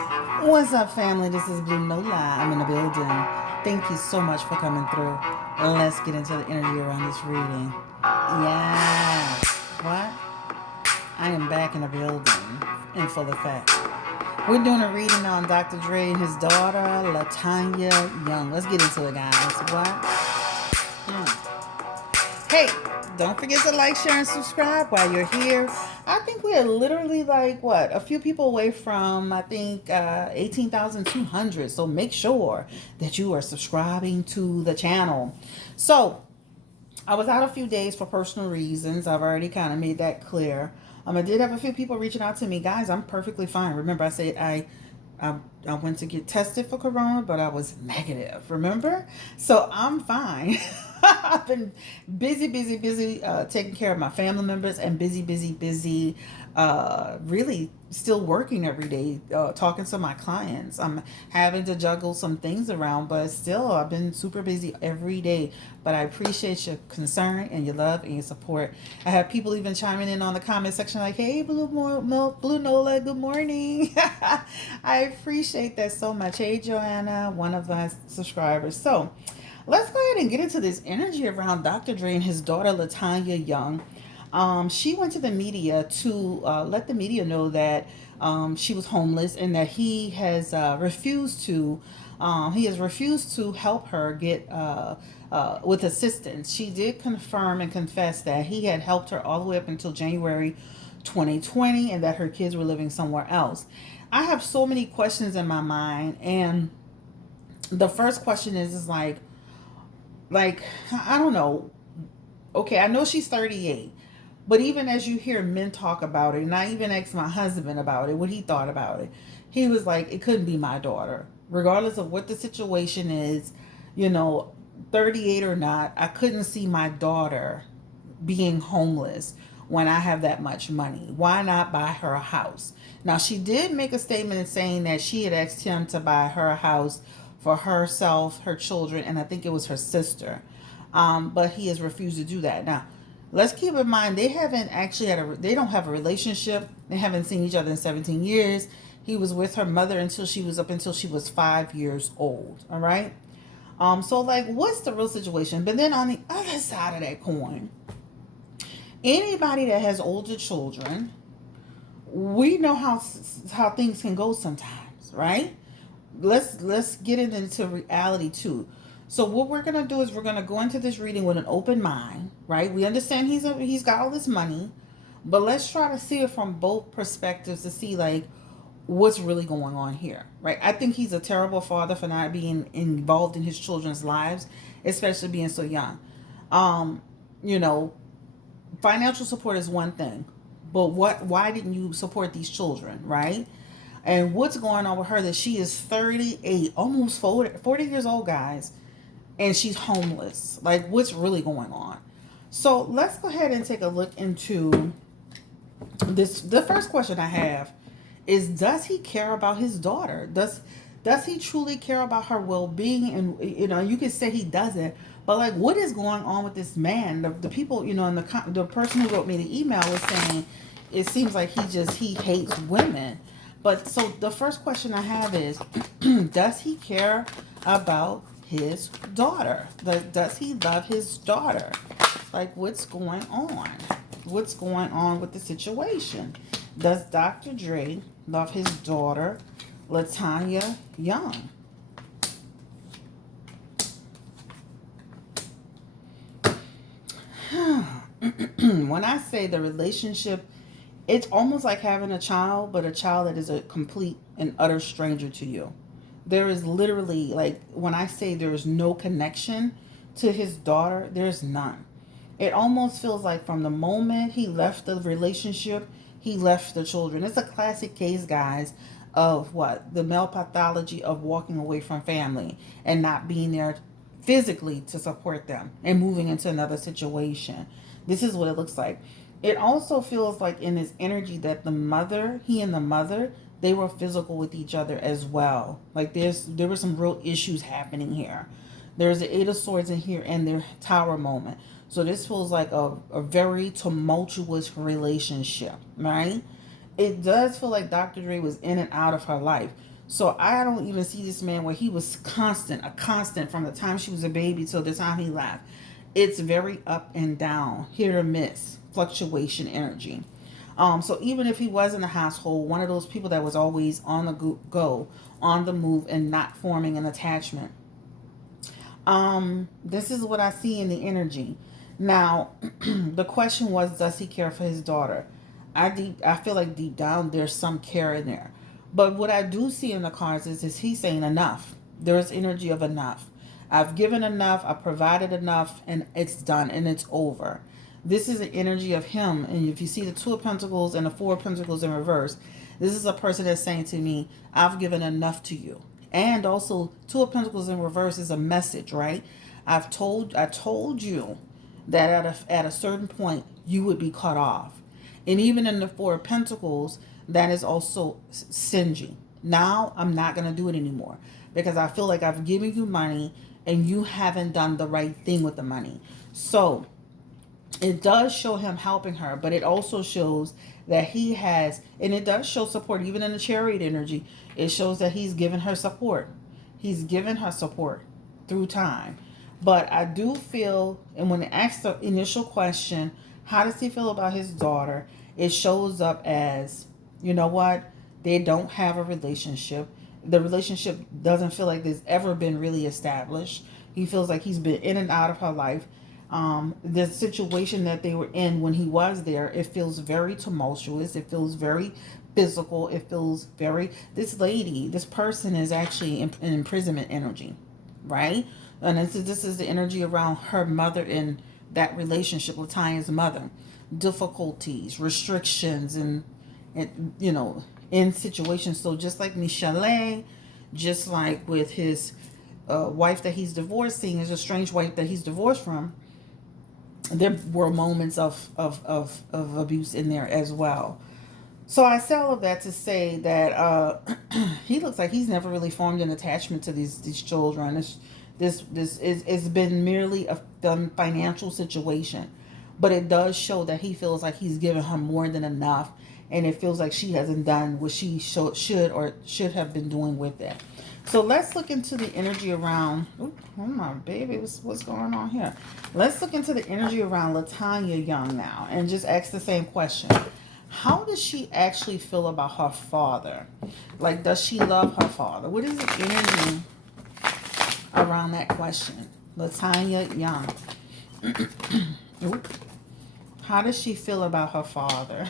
What's up, family? This is Blue Nola. I'm in the building. Thank you so much for coming through. Let's get into the energy around this reading. Yeah. What? I am back in the building in full effect. We're doing a reading on Dr. Dre and his daughter, LaTanya Young. Let's get into it, guys. What? Hey, don't forget to like, share, and subscribe while you're here. I think we are literally like, what, a few people away from, I think, 18,200. So make sure that you are subscribing to the channel. So I was out a few days for personal reasons. I've already kind of made that clear. I did have a few people reaching out to me. Guys, I'm perfectly fine. Remember, I said I went to get tested for corona, but I was negative, remember? So I'm fine. I've been busy, taking care of my family members and busy, really still working every day, talking to my clients. I'm having to juggle some things around, but still, I've been super busy every day. But I appreciate your concern and your love and your support. I have people even chiming in on the comment section like, hey, Blue Nola, good morning. I appreciate that so much. Hey, Joanna, one of my subscribers. So let's go ahead and get into this energy around Dr. Dre and his daughter, LaTanya Young. She went to the media to let the media know that she was homeless and that he has refused to help her get with assistance. She did confirm and confess that he had helped her all the way up until January 2020 and that her kids were living somewhere else. I have so many questions in my mind, and the first question is like I don't know. Okay, I know she's 38. But even as you hear men talk about it, and I even asked my husband about it, what he thought about it, he was like, it couldn't be my daughter. Regardless of what the situation is, you know, 38 or not, I couldn't see my daughter being homeless when I have that much money. Why not buy her a house? Now, she did make a statement saying that she had asked him to buy her a house for herself, her children, and I think it was her sister. But he has refused to do that. Now, let's keep in mind they haven't actually they don't have a relationship. They haven't seen each other in 17 years. He was with her mother until she was 5 years old. All right. So like, what's the real situation? But then on the other side of that coin, anybody that has older children, we know how things can go sometimes, right? Let's get into reality too. So what we're gonna do is we're gonna go into this reading with an open mind, right? We understand he's got all this money, but let's try to see it from both perspectives to see like what's really going on here, right? I think he's a terrible father for not being involved in his children's lives, especially being so young. Um, you know, financial support is one thing, but why didn't you support these children, right? And what's going on with her that she is 38, almost 40 years old, guys, and she's homeless. Like, what's really going on? So let's go ahead and take a look into this. The first question I have is, does he care about his daughter? Does he truly care about her well-being? And you could say he doesn't, but like, what is going on with this man? The people, and the person who wrote me the email was saying it seems like he hates women. But so the first question I have is, does he care about his daughter? Like, does he love his daughter? Like, what's going on? What's going on with the situation? Does Dr. Dre love his daughter, LaTanya Young? When I say the relationship, it's almost like having a child, but a child that is a complete and utter stranger to you. There is literally, like, when I say there is no connection to his daughter, there's none. It almost feels like from the moment he left the relationship, he left the children. It's a classic case, guys, of what? The male pathology of walking away from family and not being there physically to support them and moving into another situation. This is what it looks like. It also feels like in his energy that he and the mother, they were physical with each other as well. Like there were some real issues happening here. There's the Eight of Swords in here and their Tower moment. So this feels like a very tumultuous relationship, right? it does feel like Dr. Dre was in and out of her life. So I don't even see this man where he was a constant from the time she was a baby till the time he left. It's very up and down, hit or miss, fluctuation energy. So even if he was in the household, one of those people that was always on the go, on the move, and not forming an attachment. This is what I see in the energy. Now, the question was, does he care for his daughter? I feel like deep down there's some care in there. But what I do see in the cards is he's saying enough. There's energy of enough. I've given enough, I've provided enough, and it's done and it's over. This is the energy of him. And if you see the Two of Pentacles and the Four of Pentacles in reverse, this is a person that's saying to me, I've given enough to you. And also, Two of Pentacles in reverse is a message, right? I told you that at a certain point you would be cut off. And even in the Four of Pentacles, that is also stingy. Now I'm not going to do it anymore because I feel like I've given you money and you haven't done the right thing with the money. So it does show him helping her, but it also shows that he has, and it does show support, even in the Chariot energy. It shows that he's given her support. He's given her support through time. But I do feel, and when I asked the initial question, how does he feel about his daughter? It shows up as, you know what? They don't have a relationship. The relationship doesn't feel like there's ever been really established. He feels like he's been in and out of her life. The situation that they were in when he was there, it feels very tumultuous. It feels very physical. It feels very, this lady, this person is actually in imprisonment energy, right? And this is the energy around her mother in that relationship, LaTanya's mother. Difficulties, restrictions, and you know, in situations. So just like Michele, just like with his wife that he's divorcing, his estranged wife that he's divorced from, there were moments of abuse in there as well. So I say all of that to say that he looks like he's never really formed an attachment to these children. It's been merely a financial situation, but it does show that he feels like he's given her more than enough, and it feels like she hasn't done what she should have been doing with it. So let's look into the energy around. Oh my baby, what's going on here? Let's look into the energy around LaTanya Young now, and just ask the same question. How does she actually feel about her father? Like, does she love her father? What is the energy around that question? LaTanya Young. How does she feel about her father?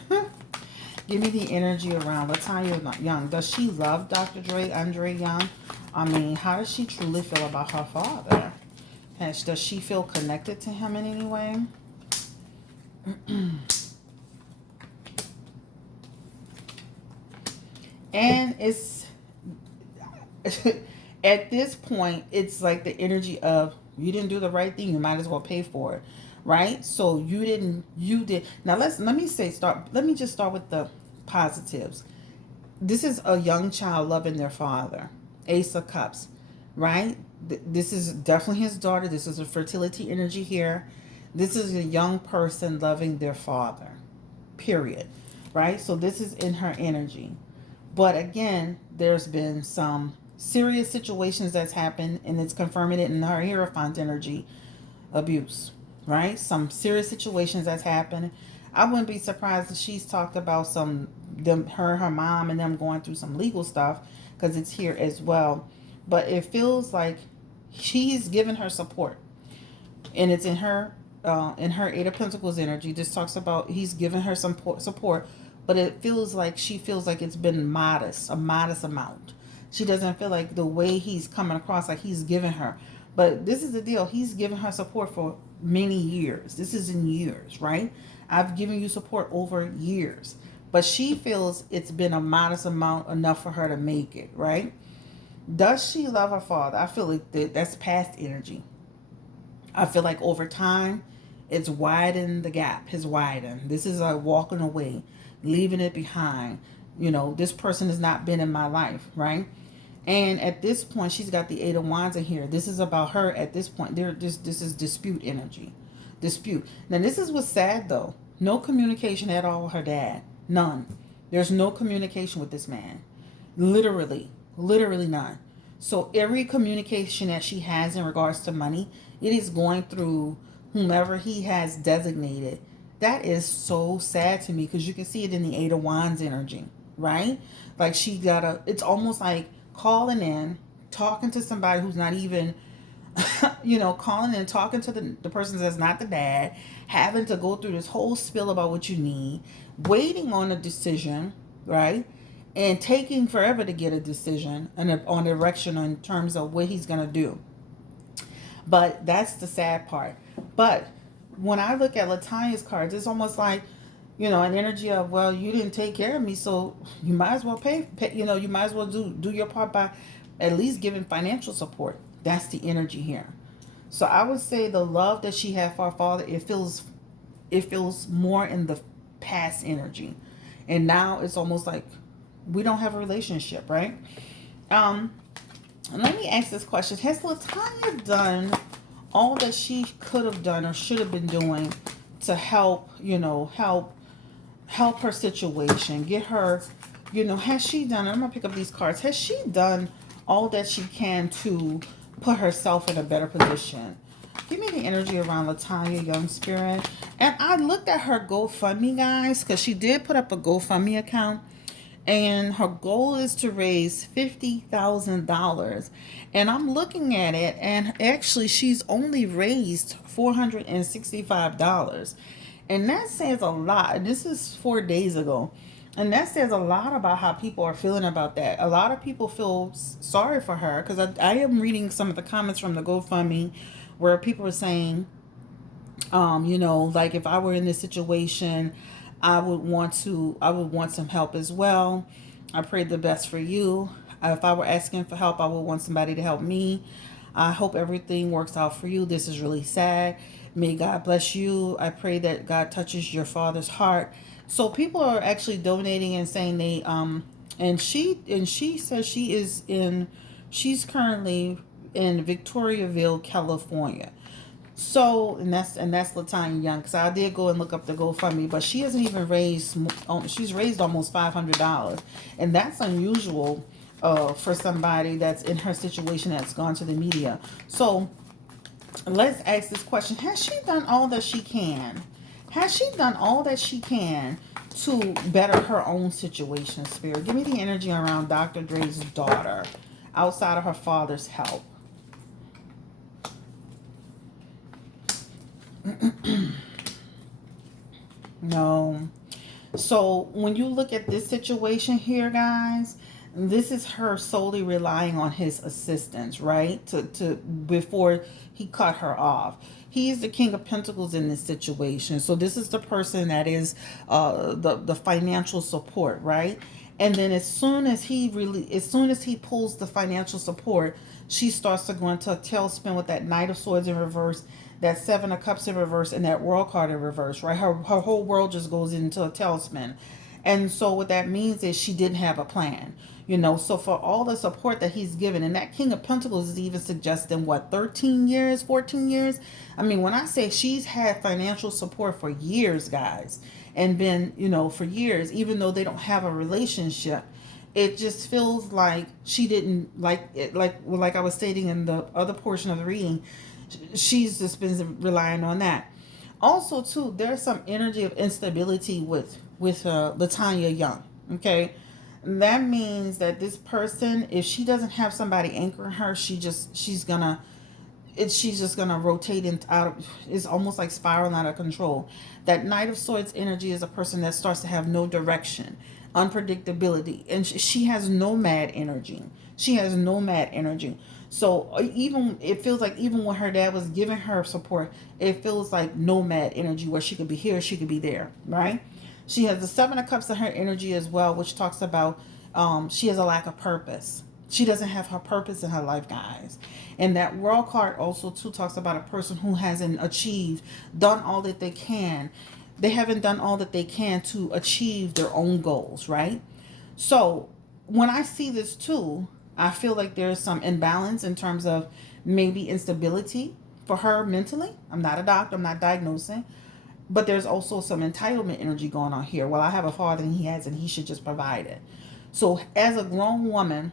Give me the energy around LaTanya Young. Does she love Dr. Andre Young? I mean, how does she truly feel about her father? Does she feel connected to him in any way? And it's at this point, it's like the energy of, you didn't do the right thing, you might as well pay for it, right? So you did. Now let me just start with the positives. This is a young child loving their father. Ace of Cups, right? This is definitely his daughter. This is a fertility energy here. This is a young person loving their father, period, right? So this is in her energy. But again, there's been some serious situations that's happened, and it's confirming it in her Hierophant energy, abuse, right? Some serious situations that's happened. I wouldn't be surprised if she's talked about her mom and them going through some legal stuff, because it's here as well. But it feels like he's given her support, and it's in her Eight of Pentacles energy. This talks about he's given her some support, but it feels like she feels like it's been a modest amount. She doesn't feel like the way he's coming across, like he's given her. But this is the deal. He's given her support for many years. This is in years, right? I've given you support over years. But she feels it's been a modest amount, enough for her to make it, right? Does she love her father? I feel like that's past energy. I feel like over time, it's widened, the gap has widened. This is like walking away, leaving it behind. You know, this person has not been in my life, right? And at this point, she's got the Eight of Wands in here. This is about her at this point. This is dispute energy. Dispute. Now, this is what's sad, though. No communication at all with her dad. None. There's no communication with this man. Literally none. So every communication that she has in regards to money, it is going through whomever he has designated. That is so sad to me because you can see it in the Eight of Wands energy, right? Like she got it's almost like calling in, talking to somebody who's not even, calling and talking to the person that's not the dad, having to go through this whole spill about what you need, waiting on a decision, right? And taking forever to get a decision and on direction in terms of what he's going to do. But that's the sad part. But when I look at LaTanya's cards, it's almost like, an energy of, well, you didn't take care of me, so you might as well pay you might as well do your part by at least giving financial support. That's the energy here. So I would say the love that she had for her father, it feels more in the past energy. And now it's almost like we don't have a relationship, right? Um, Let me ask this question. Has LaTanya done all that she could have done or should have been doing to help her situation, get her, has she done, I'm going to pick up these cards, has she done all that she can to put herself in a better position? Give me the energy around LaTanya Young Spirit. And I looked at her GoFundMe, guys, because she did put up a GoFundMe account. And her goal is to raise $50,000. And I'm looking at it, and actually, she's only raised $465. And that says a lot. This is 4 days ago. And that says a lot about how people are feeling about that. A lot of people feel sorry for her because I am reading some of the comments from the GoFundMe where people are saying, like if I were in this situation, I would want some help as well. I pray the best for you. If I were asking for help, I would want somebody to help me. I hope everything works out for you. This is really sad. May God bless you. I pray that God touches your father's heart. So people are actually donating and saying and she says she's currently in Victoriaville, California. So, and that's LaTanya Young, because I did go and look up the GoFundMe, but she hasn't even raised. She's raised almost $500, and that's unusual for somebody that's in her situation that's gone to the media. So, let's ask this question: has she done all that she can? Has she done all that she can to better her own situation? Spirit, give me the energy around Dr. Dre's daughter, outside of her father's help. No. So when you look at this situation here, guys, this is her solely relying on his assistance, right? To before he cut her off. He is the King of Pentacles in this situation. So this is the person that is the financial support, right? And then as soon as he pulls the financial support, she starts to go into a tailspin with that Knight of Swords in reverse, that Seven of Cups in reverse, and that World card in reverse, right? Her whole world just goes into a tailspin. And so what that means is she didn't have a plan. So for all the support that he's given, and that King of Pentacles is even suggesting, what, 13 years, 14 years? I mean, when I say she's had financial support for years, guys, and been, for years, even though they don't have a relationship, it just feels like she didn't like it. Like I was stating in the other portion of the reading, she's just been relying on that. Also, too, there's some energy of instability with LaTanya Young. Okay, that means that this person, if she doesn't have somebody anchoring her, she's just gonna rotate out of, it's almost like spiraling out of control. That Knight of Swords energy is a person that starts to have no direction, unpredictability, and she has nomad energy. She has nomad energy. So even it feels like even when her dad was giving her support, it feels like nomad energy where she could be here, she could be there, right? She has the Seven of Cups in her energy as well, which talks about she has a lack of purpose. She doesn't have her purpose in her life, guys. And that World card also too talks about a person who hasn't done all that they can. They haven't done all that they can to achieve their own goals, right? So when I see this too, I feel like there's some imbalance in terms of maybe instability for her mentally. I'm not a doctor, I'm not diagnosing. But there's also some entitlement energy going on here. Well, I have a father and he has, and he should just provide it. So as a grown woman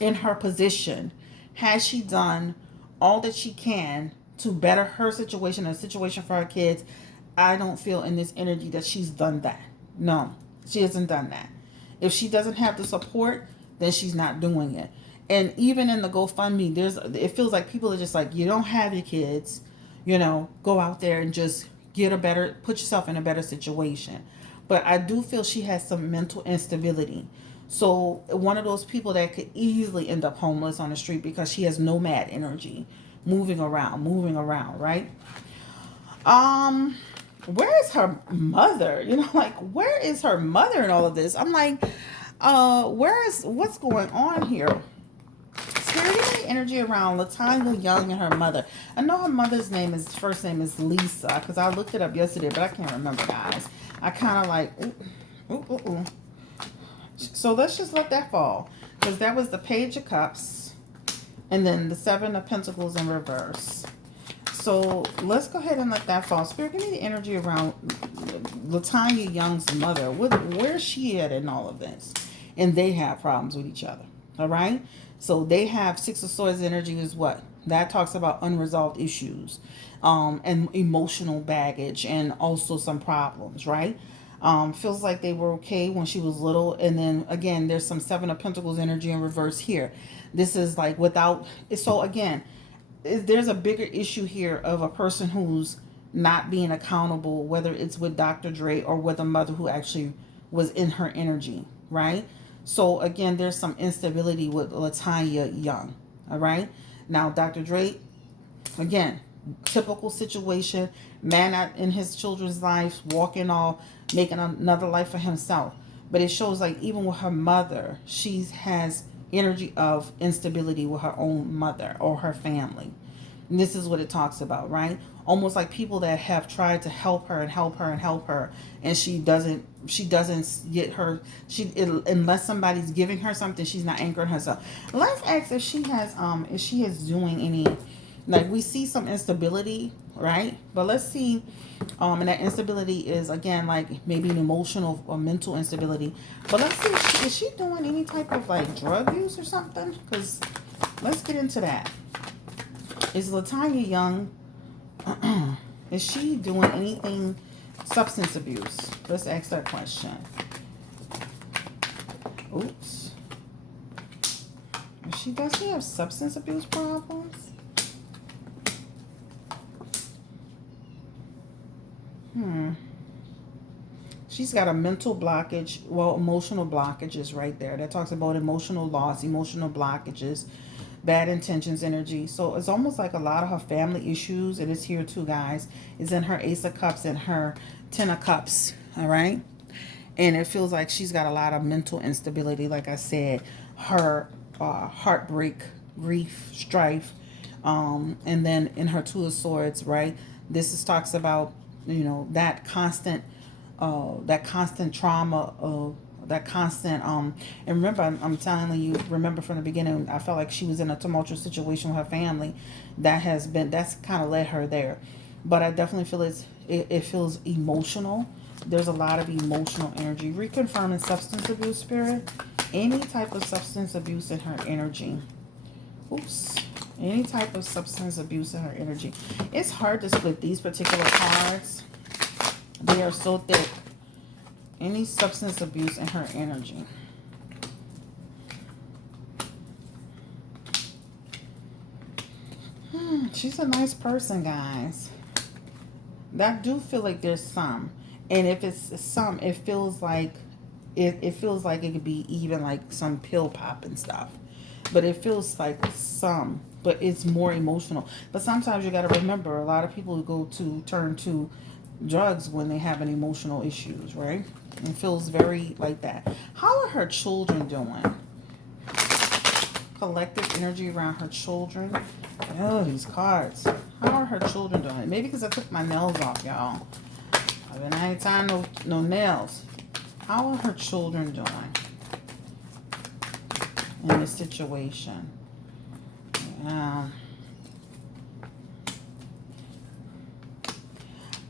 in her position, has she done all that she can to better her situation or the situation for her kids? I don't feel in this energy that she's done that. No, she hasn't done that. If she doesn't have the support, then she's not doing it. And even in the GoFundMe, it feels like people are just like, you don't have your kids, go out there and just put yourself in a better situation. But I do feel she has some mental instability. So one of those people that could easily end up homeless on the street because she has nomad energy, moving around, right? Where is her mother? Like, where is her mother in all of this? I'm like, what's going on here? Spirit, give me energy around LaTanya Young and her mother. I know her mother's first name is Lisa, because I looked it up yesterday, but I can't remember, guys. I kind of like, ooh. So let's just let that fall, because that was the Page of Cups, and then the Seven of Pentacles in reverse. So let's go ahead and let that fall. Spirit, give me the energy around LaTanya Young's mother. Where's she at in all of this? And they have problems with each other. All right. So they have Six of Swords energy is what? That talks about unresolved issues, and emotional baggage, and also some problems, right? Feels like they were okay when she was little. And then again, there's some Seven of Pentacles energy in reverse here. This is like so again, there's a bigger issue here of a person who's not being accountable, whether it's with Dr. Dre or with a mother who actually was in her energy, right? So again, there's some instability with LaTanya Young, all right? Now, Dr. Dre, again, typical situation, man out in his children's lives, walking off, making another life for himself. But it shows like even with her mother, she has energy of instability with her own mother or her family. And this is what it talks about, right? Almost like people that have tried to help her, and she doesn't get her. Unless somebody's giving her something, she's not anchoring herself. Let's ask if she is doing any, like, we see some instability, right? But let's see, and that instability is again like maybe an emotional or mental instability. But let's see, is she doing any type of like drug use or something? Because let's get into that. Is LaTanya Young, is she doing anything, substance abuse? Let's ask that question. Oops. Does she have substance abuse problems? She's got a mental blockage, emotional blockages right there. That talks about emotional loss, emotional blockages, bad intentions energy. So it's almost like a lot of her family issues. It is here too, guys. Is in her Ace of Cups and her Ten of Cups. All right. And it feels like she's got a lot of mental instability. Like I said, her heartbreak, grief, strife. And then in her Two of Swords, right? This talks about, that constant trauma, that constant and remember, I'm telling you, remember from the beginning, I felt like she was in a tumultuous situation with her family. That's kind of led her there. But I definitely feel it feels emotional. There's a lot of emotional energy. Reconfirming substance abuse, Spirit. Any type of substance abuse in her energy. Oops. Any type of substance abuse in her energy. It's hard to split these particular cards. They are so thick. Any substance abuse in her energy. She's a nice person, guys. I do feel like there's some. And if it's some, it feels like it feels like it could be even like some pill popping stuff. But it feels like some, but it's more emotional. But sometimes you got to remember, a lot of people turn to drugs when they have an emotional issues, right? It feels very like that. How are her children doing? Collective energy around her children. Oh, these cards. How are her children doing? Maybe because I took my nails off, y'all. I ain't tying no nails. How are her children doing in this situation?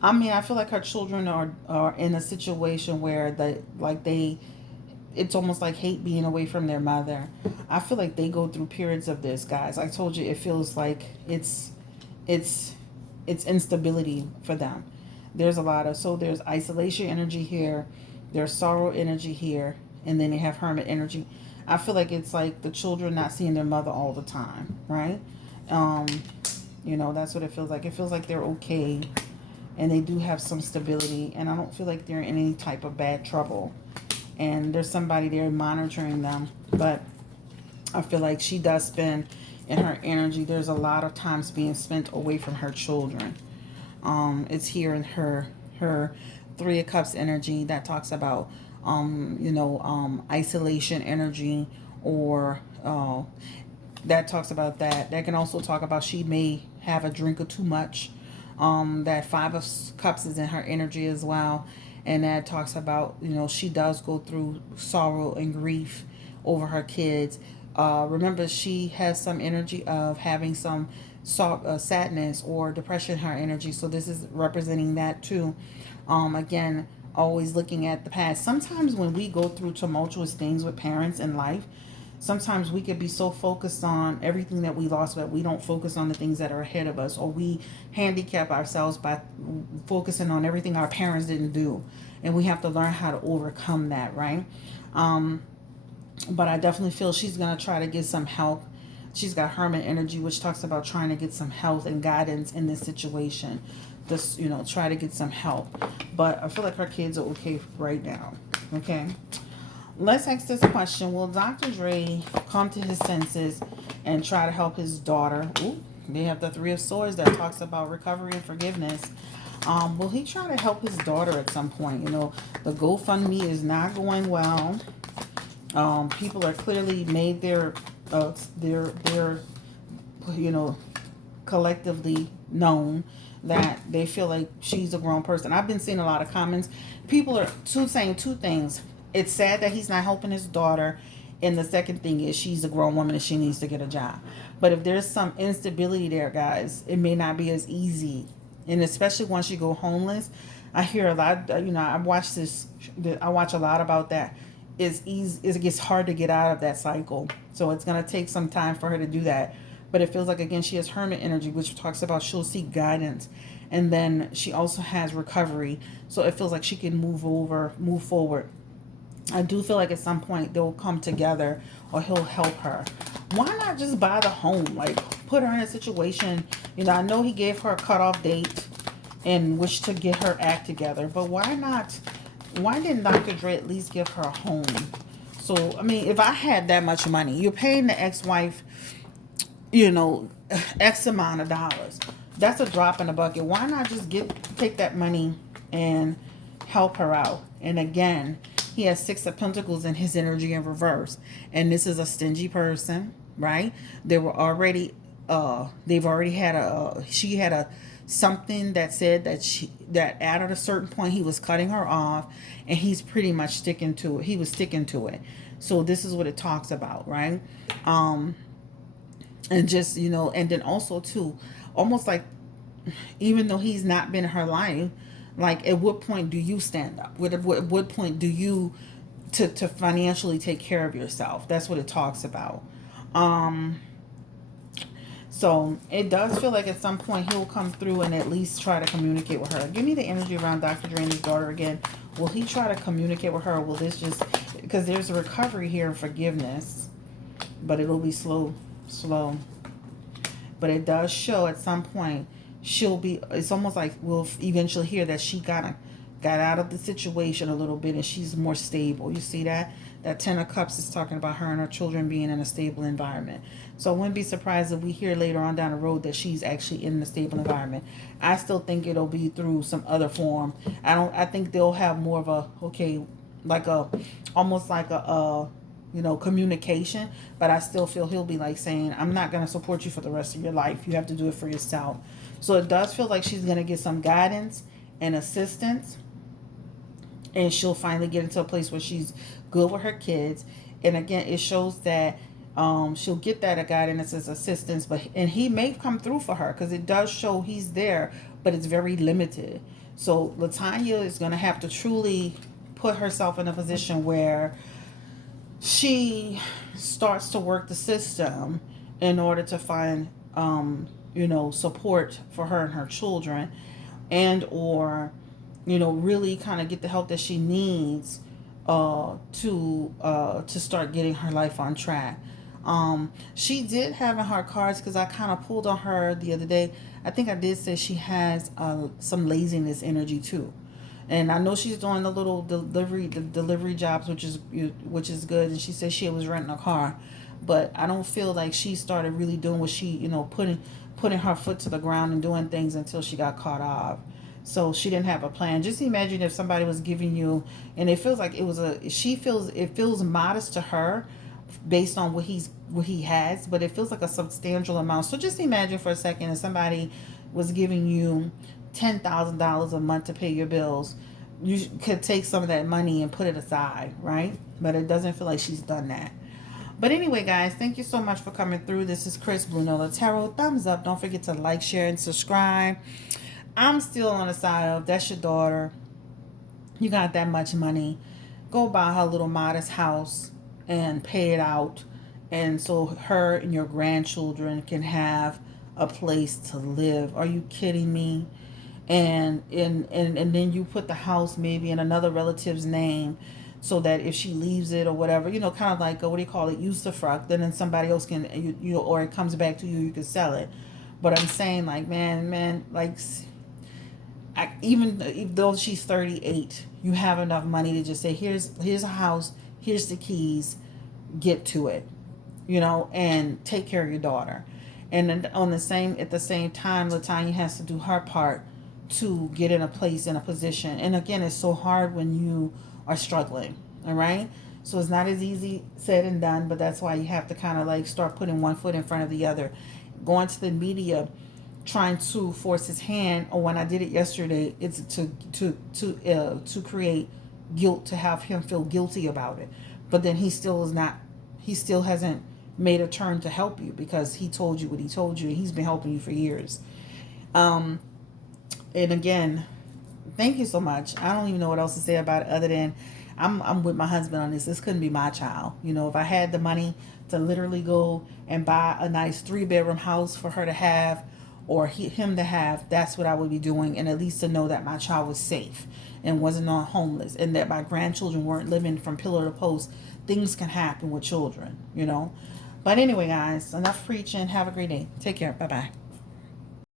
I mean, I feel like her children are in a situation where it's almost like hate being away from their mother. I feel like they go through periods of this, guys. I told you, it feels like it's it's instability for them. There's a lot of, so there's isolation energy here, there's sorrow energy here, and then they have hermit energy. I feel like it's like the children not seeing their mother all the time, right? Um, that's what it feels like. It feels like they're okay and they do have some stability, and I don't feel like they're in any type of bad trouble. And there's somebody there monitoring them, but I feel like she does spend in her energy. There's a lot of times being spent away from her children. It's here in her Three of Cups energy that talks about isolation energy, or that talks about that. That can also talk about she may have a drink or too much. That Five of Cups is in her energy as well, and that talks about she does go through sorrow and grief over her kids. Remember, she has some energy of having some sadness or depression in her energy, so this is representing that too. Again, always looking at the past. Sometimes when we go through tumultuous things with parents in life, sometimes we could be so focused on everything that we lost that we don't focus on the things that are ahead of us, or we handicap ourselves by focusing on everything our parents didn't do, and we have to learn how to overcome that, right? But I definitely feel she's going to try to get some help. She's got hermit energy, which talks about trying to get some health and guidance in this situation. Just, try to get some help. But I feel like her kids are okay right now. Okay. Let's ask this question. Will Dr. Dre come to his senses and try to help his daughter? Ooh, they have the Three of Swords that talks about recovery and forgiveness. Will he try to help his daughter at some point? The GoFundMe is not going well. People are clearly made their collectively known that they feel like she's a grown person. I've been seeing a lot of comments. People are saying two things. It's sad that he's not helping his daughter, and the second thing is she's a grown woman and she needs to get a job. But if there's some instability there, guys, it may not be as easy, and especially once you go homeless. I hear a lot. I watch this. I watch a lot about that. It's easy. It gets hard to get out of that cycle. So it's gonna take some time for her to do that. But it feels like, again, she has hermit energy, which talks about she'll seek guidance, and then she also has recovery. So it feels like she can move forward. I do feel like at some point they'll come together, or he'll help her. Why not just buy the home? Like, put her in a situation. I know he gave her a cutoff date in which to get her act together, but why not? Why didn't Dr. Dre at least give her a home? So, I mean, if I had that much money, you're paying the ex-wife, X amount of dollars. That's a drop in the bucket. Why not just take that money and help her out? And again, he has Six of Pentacles in his energy in reverse. And this is a stingy person, right? They were already, they've already had she had something that said that at a certain point he was cutting her off, and he's pretty much sticking to it. He was sticking to it. So this is what it talks about, right? And just, and then also too, almost like, even though he's not been in her life, like, at what point do you stand up? At what point do you to financially take care of yourself? That's what it talks about. So it does feel like at some point he'll come through and at least try to communicate with her. Give me the energy around Dr. Dre and his daughter again. Will he try to communicate with her? Or will this just, because there's a recovery here and forgiveness, but it'll be slow. But it does show at some point it's almost like we'll eventually hear that she got out of the situation a little bit and she's more stable. You see that? That Ten of Cups is talking about her and her children being in a stable environment. So I wouldn't be surprised if we hear later on down the road that she's actually in a stable environment. I still think it'll be through some other form. I think they'll have more of almost like a communication, but I still feel he'll be like saying, I'm not going to support you for the rest of your life. You have to do it for yourself. So it does feel like she's going to get some guidance and assistance, and she'll finally get into a place where she's good with her kids. And again, it shows that she'll get that guidance and assistance, and he may come through for her, because it does show he's there, but it's very limited. So LaTanya is going to have to truly put herself in a position where she starts to work the system in order to find, support for her and her children, and or really kind of get the help that she needs to start getting her life on track. She did have in her cards, because I kind of pulled on her the other day. I think I did say she has some laziness energy too, and I know she's doing the little delivery jobs, which is good. And she said she was renting a car, but I don't feel like she started really doing what she putting her foot to the ground and doing things until she got caught off. So she didn't have a plan. Just imagine if somebody was giving you, and it feels like it feels modest to her based on what he has, but it feels like a substantial amount. So just imagine for a second if somebody was giving you $10,000 a month to pay your bills. You could take some of that money and put it aside, right? But it doesn't feel like she's done that. But anyway, guys, thank you so much for coming through. This is Chris, Blue Nola Tarot. Thumbs up. Don't forget to like, share, and subscribe. I'm still on the side of, that's your daughter. You got that much money. Go buy her little modest house and pay it out. And so her and your grandchildren can have a place to live. Are you kidding me? And then you put the house maybe in another relative's name, so that if she leaves it or whatever, kind of like what do you call it, usufruct, then somebody else can, or it comes back to you, you can sell it. But I'm saying, like, man, like, even though she's 38, you have enough money to just say, here's a house, here's the keys, get to it, and take care of your daughter. And then at the same time, LaTanya has to do her part to get in a place, in a position. And again, it's so hard when you are struggling. All right. So it's not as easy said and done, but that's why you have to kind of like start putting one foot in front of the other. Going to the media, trying to force his hand, or when I did it yesterday, it's to create guilt, to have him feel guilty about it. But then he still hasn't made a turn to help you, because he told you what he told you, and he's been helping you for years. And again, thank you so much. I don't even know what else to say about it, other than I'm with my husband on this. This couldn't be my child. If I had the money to literally go and buy a nice 3-bedroom house for her to have, or him to have, that's what I would be doing. And at least to know that my child was safe and wasn't not homeless, and that my grandchildren weren't living from pillar to post. Things can happen with children. But anyway, guys, enough preaching. Have a great day. Take care. Bye-bye.